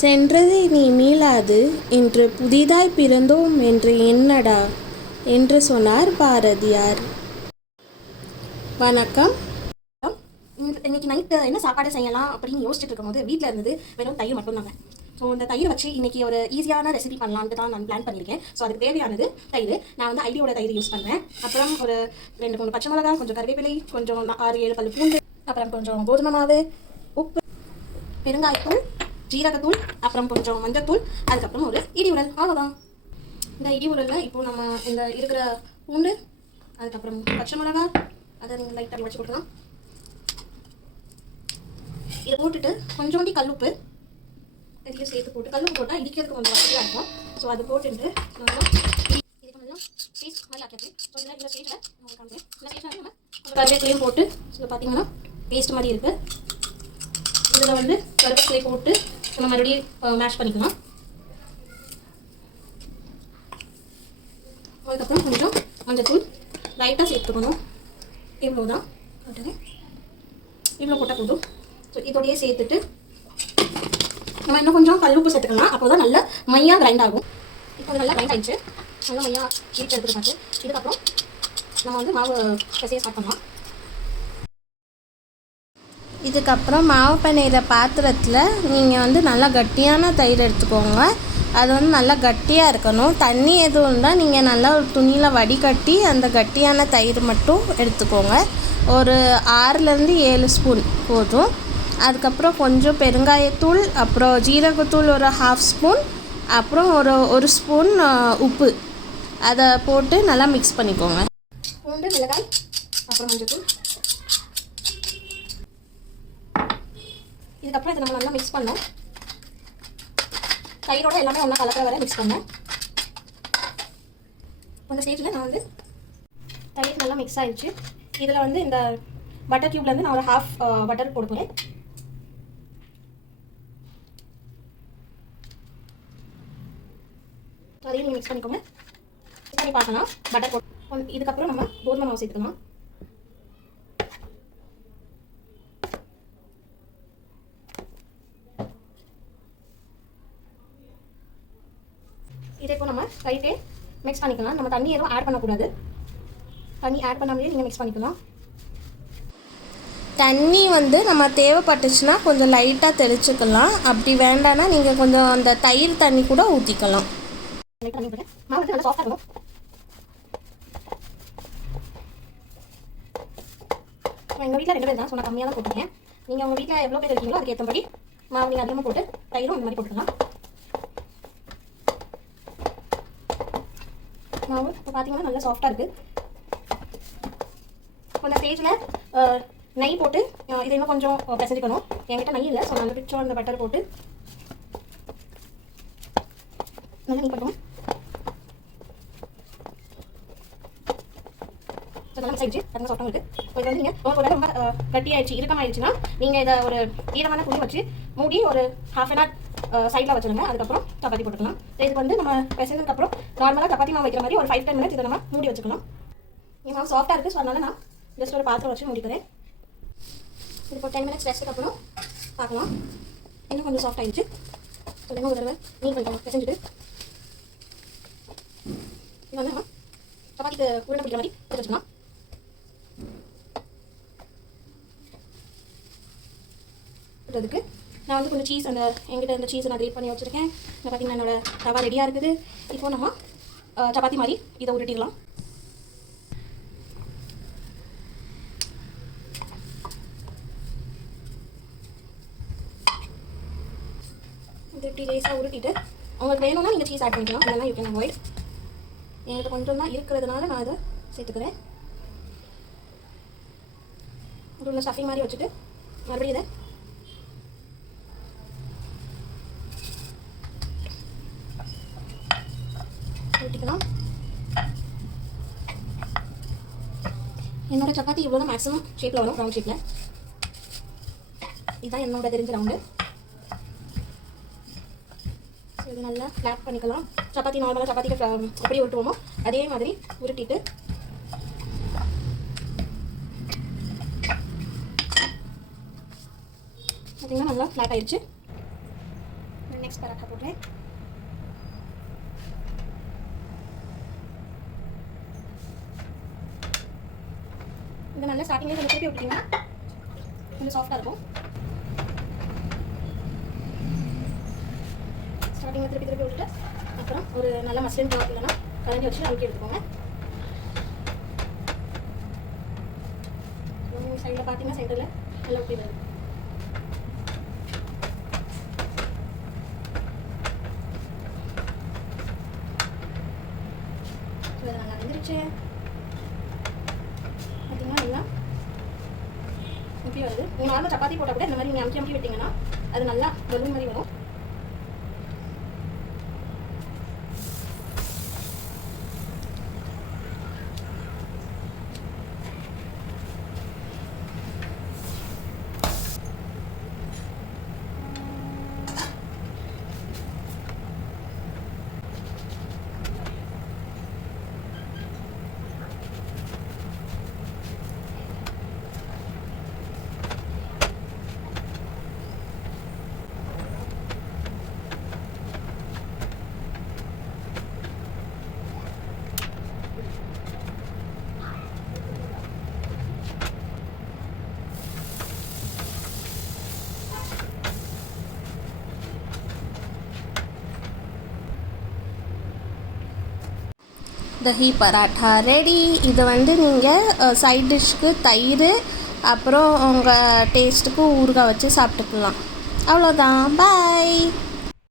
சென்றது நீ மீளாது இன்று புதிதாய் பிறந்தோம் என்று என்னடா என்று சொன்னார் பாரதியார். வணக்கம். இன்னைக்கு நைட்டு என்ன சாப்பாடு செய்யலாம் அப்படின்னு யோசிச்சுட்டு இருக்கும்போது வீட்டில் இருந்தது வெறும் தயிர் மட்டும்தாங்க. ஸோ இந்த தயிர் வச்சு இன்னைக்கு ஒரு ஈஸியான ரெசிபி பண்ணலான்ட்டு தான் நான் பிளான் பண்ணியிருக்கேன். ஸோ அதுக்கு தேவையானது தயிர். நான் வந்து ஐடியோட தயிர் யூஸ் பண்ணுவேன். அப்புறம் ஒரு 2-3 பச்சை மிளகாய், கொஞ்சம் கருவேப்பிலை, கொஞ்சம் 6-7 பல் பூண்டு, அப்புறம் கொஞ்சம் கோதுமை மாவு, உப்பு, பெருங்காயத்தூள், ஜீரகத்தூள், அப்புறம் கொஞ்சம் மஞ்சத்தூள், அதுக்கப்புறம் ஒரு இடி உரல். அவ்வளோதான். இந்த இடி உரலில் இப்போ நம்ம இந்த இருக்கிற பூண்டு, அதுக்கப்புறம் பச்சை மிளகாய், அதை நீங்கள் லைட்டாக வச்சு கொடுக்கலாம். இதை போட்டுட்டு கொஞ்சோண்டி கல்லுப்பு இதையும் சேர்த்து போட்டு, கல்லுப்பு போட்டால் இடிக்கிறதுக்கு கொஞ்சம் வசதியாக இருக்கும். ஸோ அது போட்டுட்டு நல்லா இதுக்கு நல்லா பேஸ்ட் மாதிரி ஆக்கியாச்சு. ஸோ இந்த ஸ்டேஜில் நம்ம காமிக்கிறேன். இந்த ஸ்டேஜில் நம்ம கொஞ்சம் கருவேப்பிலையும் போட்டு, ஸோ பார்த்தீங்கன்னா பேஸ்ட் மாதிரி இருக்குது. இதில் வந்து கருவேப்பிலை போட்டு நம்ம மறுபடியும் மேஷ் பண்ணிக்கலாம். அதுக்கப்புறம் கொஞ்சம் மஞ்சத்தூள் லைட்டாக சேர்த்துக்கணும். இவ்வளோ தான் போட்டுங்க. இவ்வளோ போட்டால் போதும். ஸோ இதோடையே சேர்த்துட்டு நம்ம இன்னும் கொஞ்சம் கல்லுப்பு சேர்த்துக்கலாம். அப்போ தான் நல்லா மையாக கிரைண்ட் ஆகும். இப்போ நல்லா கிரைண்ட் ஆகிடுச்சு. நல்லா மையாக இடிச்சு எடுத்துட்டு பார்த்து இதுக்கப்புறம் நம்ம வந்து மாவு பிசைய ஸ்டார்ட் பண்ணலாம். இதுக்கப்புறம் மாவு பிணையிற பாத்திரத்தில் நீங்கள் வந்து நல்லா கட்டியான தயிர் எடுத்துக்கோங்க. அது வந்து நல்லா கட்டியாக இருக்கணும். தண்ணி எதுவும் இருந்தால் நீங்கள் நல்லா ஒரு துணியில் வடிகட்டி அந்த கட்டியான தயிர் மட்டும் எடுத்துக்கோங்க. ஒரு 6-7 ஸ்பூன் போதும். அதுக்கப்புறம் கொஞ்சம் பெருங்காயத்தூள், அப்புறம் ஜீரகத்தூள் ஒரு 1/2 ஸ்பூன், அப்புறம் ஒரு ஸ்பூன் உப்பு, அதை போட்டு நல்லா மிக்ஸ் பண்ணிக்கோங்க. பூண்டு, மிளகாய், அப்புறம் மஞ்சத்தூள். இதுக்கப்புறம் இதை நம்ம நல்லா மிக்ஸ் பண்ணோம். தயிரோட எல்லாமே ஒன்றா கலக்கிற வரை மிக்ஸ் பண்ணேன். அந்த ஸ்டேஜில் நான் வந்து தயிர் நல்லா மிக்ஸ் ஆகிடுச்சு. இதில் வந்து இந்த பட்டர் க்யூப்லேருந்து நான் ஒரு 1/2 பட்டர் போட போகிறேன். அதையும் நீங்கள் மிக்ஸ் பண்ணிக்கோங்க. மிக்ஸ் பண்ணி பார்க்கலாம். பட்டர் போட்டு இதுக்கப்புறம் நம்ம கோதுமை மாவு சேர்த்துக்கலாம். இதை இப்போ நம்ம ரைட்டே மிக்ஸ் பண்ணிக்கலாம். நம்ம தண்ணி எதுவும் ஆட் பண்ணக்கூடாது. தண்ணி ஆட் பண்ணாமலே நீங்கள் மிக்ஸ் பண்ணிக்கலாம். தண்ணி வந்து நம்ம தேவைப்பட்டுச்சுன்னா கொஞ்சம் லைட்டாக தெளிச்சுக்கலாம். அப்படி வேண்டான்னா நீங்கள் கொஞ்சம் அந்த தயிர் தண்ணி கூட ஊற்றிக்கலாம். மாவு வந்து நல்லா சாஃப்டாக இருக்கும். எங்கள் வீட்டில் 2 பேர் தான். ஸோ நான் கம்மியாக தான் போட்டிருக்கேன். நீங்கள் உங்கள் வீட்டில் எவ்வளோ பேர் இருக்கீங்களோ அதுக்கு ஏற்றபடி மாவு நீங்கள் அதிகமாக போட்டு தயிரும் இந்த மாதிரி போட்டுக்கலாம். மாவு இப்போ பார்த்தீங்கன்னா நல்லா சாஃப்டாக இருக்குது. அந்த ஸ்டேஜில் நெய் போட்டு இதை இன்னும் கொஞ்சம் பிசைஞ்சிக்கணும். என்கிட்ட நெய் இல்லை. ஸோ நான் பிடிச்சோம் அந்த பட்டர் போட்டு நல்லா நெய் பண்ணுவோம். ஸோ நல்லா மிக்ஸ் ஆகிடுச்சு. அது சாஃப்டாக இருக்குது. ஸோ இது வந்து நீங்கள் உங்களுக்கு ரொம்ப கட்டி ஆகிடுச்சு, இறுக்கமாகிடுச்சுன்னா நீங்கள் இதை ஒரு ஈரமான துணி வச்சு மூடி ஒரு 1/2 hour சைடில் வச்சுருங்க. அதுக்கப்புறம் சப்பாத்தி போட்டுக்கலாம். இதுக்கு வந்து நம்ம பிசைஞ்சதுக்கப்புறம் நார்மலாக சப்பாத்தி மாவு வைக்கிற மாதிரி ஒரு 5-10 minutes இதை நம்ம மூடி வச்சுக்கலாம். என் மாவு சாஃப்டாக இருக்குது. ஸோ அதனால் நான் ஜஸ்ட் ஒரு பாத்திரம் வச்சு மூடிக்கிறேன். இது இப்போ 10 minutes ரெஸ்ட்டுக்கு அப்புறம் பார்க்கலாம். இன்னும் கொஞ்சம் சாஃப்ட் ஆகிடுச்சு. ஸோ இன்னும் ஒரு தடவை நீங்கள் கொஞ்சம் பிசைஞ்சிட்டு இது வந்து நம்ம சப்பாத்திக்கு உருண்டை பிடிக்கிற மாதிரி வச்சுக்கலாம். அதுக்கு நான் வந்து கொஞ்சம் சீஸ், அந்த எங்கிட்ட இந்த சீஸை நான் கிரேட் பண்ணி வச்சுருக்கேன். இங்கே பார்த்தீங்கன்னா என்னோட தவா ரெடியாக இருக்குது. இப்போ நம்ம சப்பாத்தி மாதிரி இதை உருட்டிடலாம். இது இப்படி லேஸாக உருட்டிட்டு உங்களுக்கு வேணும்னா நீங்கள் சீஸ் ஆட் பண்ணிக்கலாம். இல்லைனா யூ கேன் அவாய்ட். என்கிட்ட கொஞ்சம் தான் இருக்கிறதுனால நான் இதை சேர்த்துக்கிறேன். ஒரு ஸ்டஃபிங் மாதிரி வச்சுட்டு மறுபடியும் இதை ஊட்டிக்கலாம். என்னோட சப்பாத்தி இவ்வளோ தான் மேக்ஸிமம் ஷேப்பில் வரும், ரவுண்ட் ஷேப்பில். இதுதான் என்னோட தெரிஞ்ச ரவுண்டு. ஸோ இது நல்லா ஃப்ளாட் பண்ணிக்கலாம். சப்பாத்தி நார்மலாக சப்பாத்திக்கு எப்படி உருட்டுவோமோ அதே மாதிரி உருட்டிட்டு பார்த்தீங்கன்னா நல்லா ஃப்ளாட் ஆயிடுச்சு. நெக்ஸ்ட் பராட்டா போடுறேன். இது நல்லா ஸ்டார்டிங்லேயே கொஞ்சம் திருப்பி விட்டீங்கன்னா கொஞ்சம் சாஃப்டாக இருக்கும். ஸ்டார்டிங்கில் திருப்பி விட்டுட்டு அப்புறம் ஒரு நல்ல மஸ்லின் கிளாத் இல்லைன்னா கரண்டி வச்சு அமுக்கி எடுத்துக்கோங்க. சைடில் பார்த்தீங்கன்னா சென்டரில் நல்லா ஊற்றி வருது. இது நல்லா வந்துருச்சு. பார்த்தீங்கன்னா எல்லாம் ஊற்றி வருது. நீங்கள் நார்மல் சப்பாத்தி போட்டால் கூட இந்த மாதிரி நீங்கள் அமுக்கி விட்டீங்கன்னா அது நல்லா பலூன் மாதிரி வரும். தஹி பராட்டா ரெடி. இது வந்து நீங்கள் சைட் டிஷ்க்கு தயிர் அப்புறம் உங்கள் டேஸ்ட்டுக்கு ஊறுகாய் வச்சு சாப்பிட்டுக்கலாம். அவ்வளோதான். பாய்.